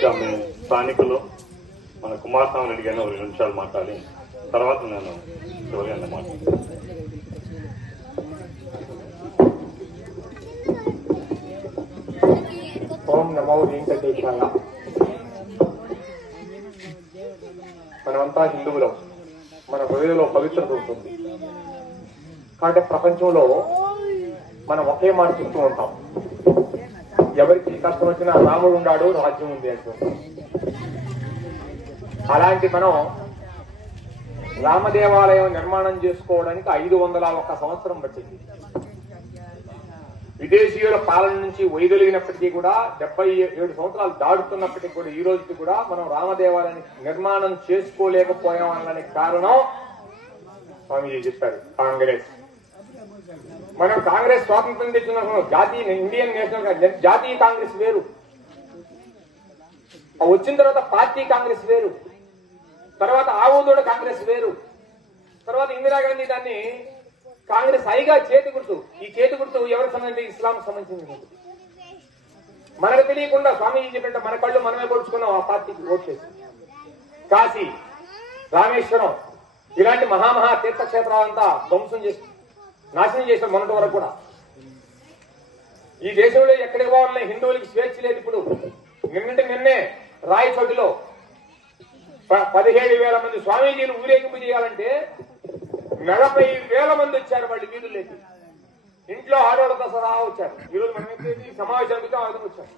ఇక స్థానికులు మన కుమారస్వామి రెడ్డి గారిని ఒక రెండు నిమిషాలు మాట్లాడి తర్వాత నేను చివరిగా మాట్లాడతాను ఓం నమో వెంకటేశాయ. మనమంతా హిందువులం. మన హృదయంలో పవిత్రత ఉంటుంది. కాబట్టి ప్రపంచంలో మనం ఒకే మాట చెప్తూ ఉంటాం. ఎవరికి కష్టం వచ్చినా రాముడు ఉన్నాడు రాజ్యం ఉంది అంటుంది అలాంటి మనం రామదేవాలయం నిర్మాణం చేసుకోవడానికి ఐదు వందల ఒక సంవత్సరం పట్టింది. విదేశీయుల పాలన నుంచి వైదొలిగినప్పటికీ కూడా డెబ్బై ఏడు సంవత్సరాలు దాడుతున్నప్పటికీ కూడా ఈ రోజుకి కూడా మనం రామదేవాలయాన్ని నిర్మాణం చేసుకోలేకపోయాం అనడానికి కారణం స్వామీజీ చెప్పారు. కాంగ్రెస్. మనం కాంగ్రెస్ స్వాతంత్రం తెచ్చుకున్నాం. జాతీయ ఇండియన్ నేషనల్ కాంగ్రెస్, జాతీయ కాంగ్రెస్ వేరు. వచ్చిన తర్వాత పార్టీ కాంగ్రెస్ వేరు. తర్వాత ఆవుదోడ కాంగ్రెస్ వేరు. తర్వాత ఇందిరాగాంధీ దాన్ని కాంగ్రెస్ హైగా చేతి గుర్తు. ఈ చేతి గుర్తు ఎవరికి సంబంధించి? ఇస్లాం సంబంధించింది మనకు తెలియకుండా స్వామీజీ చెప్పినట్టు మన కళ్ళు మనమే పొడుచుకున్నాం ఆ పార్టీకి ఓట్ చేసి. కాశీ రామేశ్వరం ఇలాంటి మహామహా తీర్థక్షేత్రాలంతా ధ్వంసం చేస్తుంది నాశనం చేశారు మొన్నటి వరకు కూడా. ఈ దేశంలో ఎక్కడికి పోవాలన్నా హిందువులకి స్వేచ్ఛ లేదు ఇప్పుడు. నిన్నటి నిన్నే రాయచోటిలో ప- పదిహేడు వేల మంది స్వామీజీలు ఊరేగింపు చేయాలంటే నలభై వేల మంది వచ్చారు వాళ్ళు వీధుల్లోకి ఇంట్లో ఆడవాళ్ళతో సహా వచ్చారు. ఈరోజు మనం సమావేశానికి ఆ వచ్చారు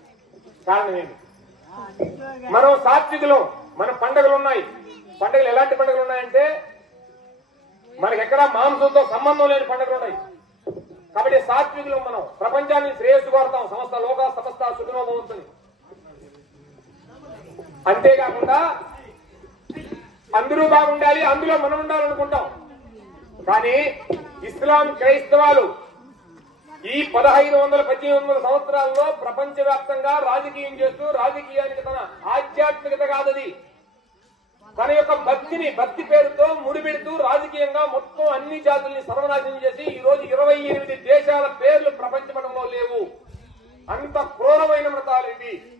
కారణం ఏంటి? మనం సాత్వికులం. మన పండుగలు ఉన్నాయి. పండుగలు ఎలాంటి పండుగలు ఉన్నాయంటే మనకి ఎక్కడ మాంసంతో సంబంధం లేని పండుగలు ఉన్నాయి. కాబట్టి సాత్వికులు మనం ప్రపంచాన్ని శ్రేయస్సు కోరుతాం సమస్త లోక సమస్త సుఖనోభవంతుని. అంతేకాకుండా అందరూ బాగుండాలి అందులో మనం ఉండాలనుకుంటాం. కానీ ఇస్లాం క్రైస్తవాలు ఈ పదహైదు వందల పద్దెనిమిది వందల సంవత్సరాల్లో ప్రపంచ వ్యాప్తంగా రాజకీయం చేస్తూ రాజకీయానికి తన ఆధ్యాత్మికత కాదది. తన యొక్క భక్తిని భక్తి పేరుతో ముడిపెడుతూ రాజకీయంగా మొత్తం అన్ని జాతుల్ని సర్వనాశనం చేసి ఈ రోజు ఇరవై ఎనిమిది దేశాల పేర్లు ప్రపంచపటంలో లేవు. అంత క్రూరమైన మతాలు ఇవి.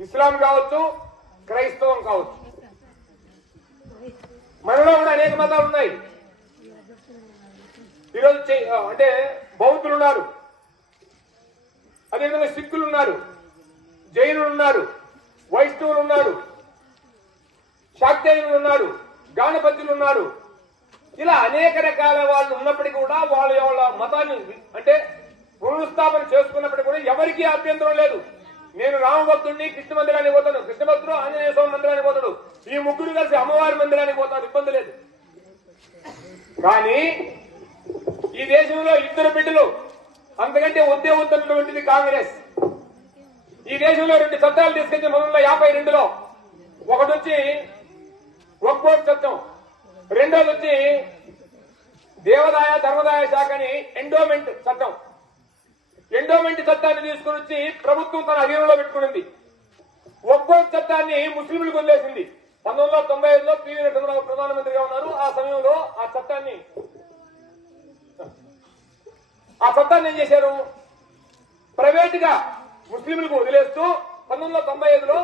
ఇస్లాం కావచ్చు క్రైస్తవం కావచ్చు. మనలో కూడా అనేక మతాలు ఉన్నాయి. ఈరోజు అంటే బౌద్ధులు ఉన్నారు. అదేవిధంగా సిక్కులు ఉన్నారు. జైనులు ఉన్నారు. వైష్ణవులు ఉన్నారు. శాక్తేయులు ఉన్నారు. గానపత్యులు ఉన్నారు. ఇలా అనేక రకాల వాళ్ళు ఉన్నప్పటికీ కూడా వాళ్ళ వాళ్ళ మతాన్ని అంటే పునరుస్థాపన చేసుకున్నప్పటికీ కూడా ఎవరికీ అభ్యంతరం లేదు. నేను రామభక్తుడిని కృష్ణ మందిరానికి పోతాను. కృష్ణ భక్తుడు ఆంజనేయ స్వామి మందిరానికి పోతాడు. ఈ ముగ్గురు కలిసి అమ్మవారి మందిరానికి పోతాడు ఇబ్బంది లేదు. కానీ ఈ దేశంలో ఇద్దరు బిడ్డలు అంతకంటే వద్దే వద్దన్నటువంటిది కాంగ్రెస్. ఈ దేశంలో రెండు చట్టాలు తీసుకొచ్చి మొదలు యాభై రెండులో. ఒకటి వచ్చి వక్బోర్డ్ చట్టం. రెండోది వచ్చి దేవదాయ ధర్మదాయ శాఖని ఎండోమెంట్ చట్టం. ఎండోమెంట్ చట్టాన్ని తీసుకుని వచ్చి ప్రభుత్వం తన అధీనంలో పెట్టుకునింది. ఒక్కో చట్టాన్ని ముస్లింలు వదిలేసింది. పంతొమ్మిది వందల తొంభై ఐదులో పివి నరసింహరావు ప్రధానమంత్రిగా ఉన్నారు. ఆ సమయంలో ఆ చట్టాన్ని ఆ చట్టాన్ని ఏం చేశారు? ప్రైవేట్గా ముస్లింలకు వదిలేస్తూ పంతొమ్మిది వందల తొంభై ఐదులో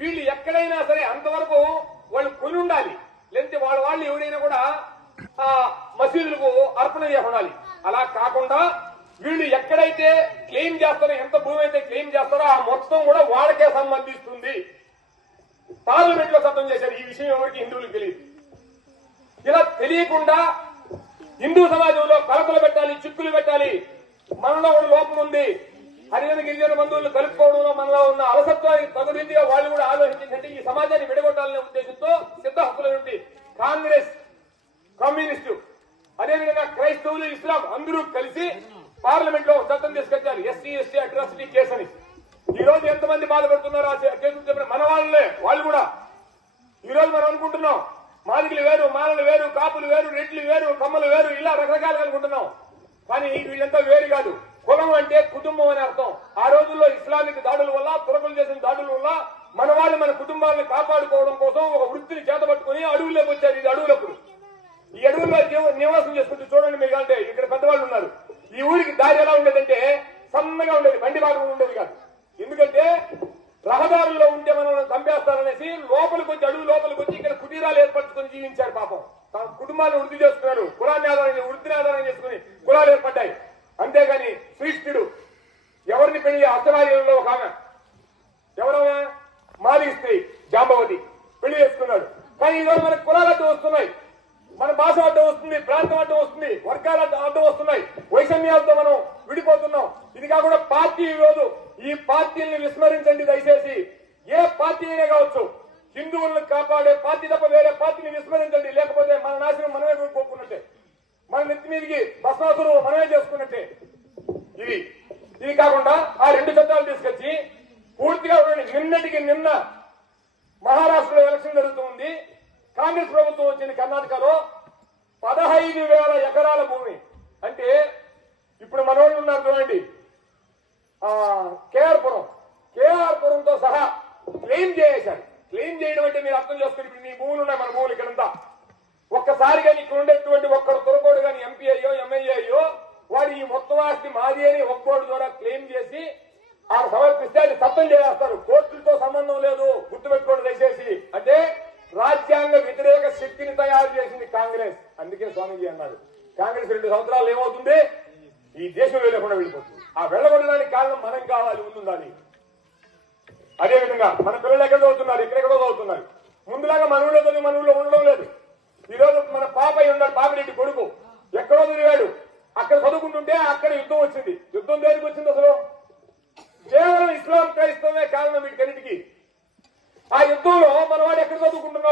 వీళ్ళు ఎక్కడైనా సరే అంతవరకు వాళ్ళు కొని ఉండాలి. లేదంటే వాళ్ళ వాళ్ళు ఎవరైనా కూడా ఆ మసీదులకు అర్పణ చేసి అలా కాకుండా వీళ్ళు ఎక్కడైతే క్లెయిమ్ చేస్తారో ఎంత భూమి అయితే క్లెయిమ్ చేస్తారో ఆ మొత్తం కూడా వాళ్ళకే సంబంధిస్తుంది. పార్లమెంట్లో చట్టం చేశారు. ఈ విషయం ఎవరికి హిందువులకు తెలియదు. ఇలా తెలియకుండా హిందూ సమాజంలో కలకలు పెట్టాలి చిక్కులు పెట్టాలి. మనలో కూడా లోపం ఉంది. హరిజన గిరిజన బంధువులు కలుపుకోవడంలో మనలో ఉన్న అలసత్వానికి తగు రీతిగా వాళ్ళు కూడా ఆలోచించారు ఈ సమాజాన్ని విడగొట్టాలనే ఉద్దేశంతో సిద్ధ హక్కుల నుండి కాంగ్రెస్ కమ్యూనిస్టు అదేవిధంగా క్రైస్తవులు ఇస్లాం అందరూ కలిసి పార్లమెంట్లో చట్టం తీసుకొచ్చారు. ఎస్సీ ఎస్టీ అట్రాసిటీ కేసు అని ఈ రోజు ఎంతమంది బాధపడుతున్నారు ఆ కేసులు చెప్పిన మన వాళ్ళే వాళ్ళు కూడా. ఈ రోజు మనం అనుకుంటున్నాం మాదికలు వేరు మాలలు వేరు కాపులు వేరు రెడ్లు వేరు కమ్మలు వేరు ఇలా రకరకాలు అనుకుంటున్నాం. కానీ వీళ్ళంతా వేరు కాదు. కులం అంటే కుటుంబం అని అర్థం. ఆ రోజుల్లో ఇస్లామిక్ దాడుల వల్ల తురకలు చేసిన దాడుల వల్ల మన వాళ్ళు మన కుటుంబాలను కాపాడుకోవడం కోసం ఒక వృత్తిని చేతపట్టుకుని అడవుల్లోకి వచ్చారు. ఇది అడవులకు ఈ అడవుల్లో నివాసం చేసుకుంటూ చూడండి మీరు అంటే ఇక్కడ పెద్దవాళ్ళు ఉన్నారు. ఊరికి దారి ఎలా ఉండేదంటే సన్నగా ఉండేది బండి మార్గం ఉండేది కాదు. ఎందుకంటే రహదారుల్లో ఉంటే మనం చంపేస్తారనేసి లోపలికి వచ్చి అడుగు లోపలికి వచ్చి ఇక్కడ కుటీరాలు ఏర్పరచుకొని జీవించారు పాపం. తమ కుటుంబాన్ని వృద్ధి చేస్తున్నారు కులాన్ని ఆధారం వృద్ధిని ఆధారం చేసుకుని కులాలు ఏర్పడ్డాయి. అంతేగాని శ్రీష్ఠుడు ఎవరిని పెళ్ళి అష్టనాయులలో ఒక ఆమె? ఎవరమే మాది స్త్రీ జాంబవతి. పెళ్ళి చేసుకున్నాడు. కానీ ఈరోజు మనకు కులాలతో వస్తున్నాయి. మన భాష అడ్డం వస్తుంది ప్రాంతం అడ్డం వస్తుంది వర్గాల అడ్డం వస్తున్నాయి. వైషమ్యాలతో మనం విడిపోతున్నాం. ఇది కాకుండా పార్టీ ఈరోజు ఈ పార్టీని విస్మరించండి దయచేసి. ఏ పార్టీ అయినా కావచ్చు హిందువులను కాపాడే పార్టీ తప్ప వేరే పార్టీని విస్మరించండి. లేకపోతే మన నాశనం మనమే కోరుకున్నట్టే. మన నెత్తి మీదకి భస్మాసులు మనమే చేసుకున్నట్టే. ఇది ఇది కాకుండా ఆ రెండు చట్టాలు తీసుకొచ్చి పూర్తిగా నిన్నటికి నిన్న మహారాష్ట్రలో ఎలక్షన్ జరుగుతుంది కాంగ్రెస్ ప్రభుత్వం వచ్చింది కర్ణాటకలో పదహైదు వేల ఎకరాల భూమి. అంటే ఇప్పుడు మనోళ్ళు ఉన్నారు చూడండి. కేఆర్పురం. కేఆర్ పురం కేఆర్ పురంతో సహా క్లెయిమ్ చేశారు. క్లెయిమ్ చేయడం అంటే మీరు అర్థం చేసుకుని ఇప్పుడు మీ భూములు ఉన్నాయి మన భూములు ఇక్కడంతా. ఒక్కసారిగా ఇక్కడ ఉండేటువంటి ఒక్కరు తురకోడు కానీ ఎంపీ అయ్యో ఎమ్మెల్యే అయ్యో వాడు ఈ మొత్తం ఆస్తి మాది అని ఒక్కోడు ద్వారా క్లెయిమ్ చేసి ఆ సమర్పిస్తే అది సత్తం చేస్తారు కోర్టులతో సంబంధం లేదు. గుర్తుపెట్టుకోండి దయచేసి. అంటే రాజ్యాంగ వ్యతిరేక శక్తిని తయారు చేసింది కాంగ్రెస్. అందుకే స్వామీజీ అన్నారు. కాంగ్రెస్ రెండు సంవత్సరాలు ఏమవుతుంది? ఈ దేశం వెళ్ళకుండా వెళ్ళిపోతుంది. ఆ వెళ్ళగొట్టడానికి కారణం మనం కావాలి అదే అదేవిధంగా మన పిల్లలు ఎక్కడ చదువుతున్నారు? ఎక్కడెక్కడో చదువుతున్నారు? ముందులాగా మన ఊళ్ళో మన ఊళ్ళో ఉండడం లేదు. ఈ రోజు మన పాపయ్య ఉన్నాడు పాపిరెడ్డి కొడుకు. ఎక్కడో తిరిగాడు. అక్కడ చదువుకుంటుంటే అక్కడ యుద్ధం వచ్చింది. యుద్ధం దేనికి వచ్చింది అసలు? కేవలం ఇస్లాం క్రైస్తవమే కారణం వీటికన్నిటికీ ఆ యుద్ధంలో మనవాడు ఎక్కడ చదువుకుంటున్నాడు?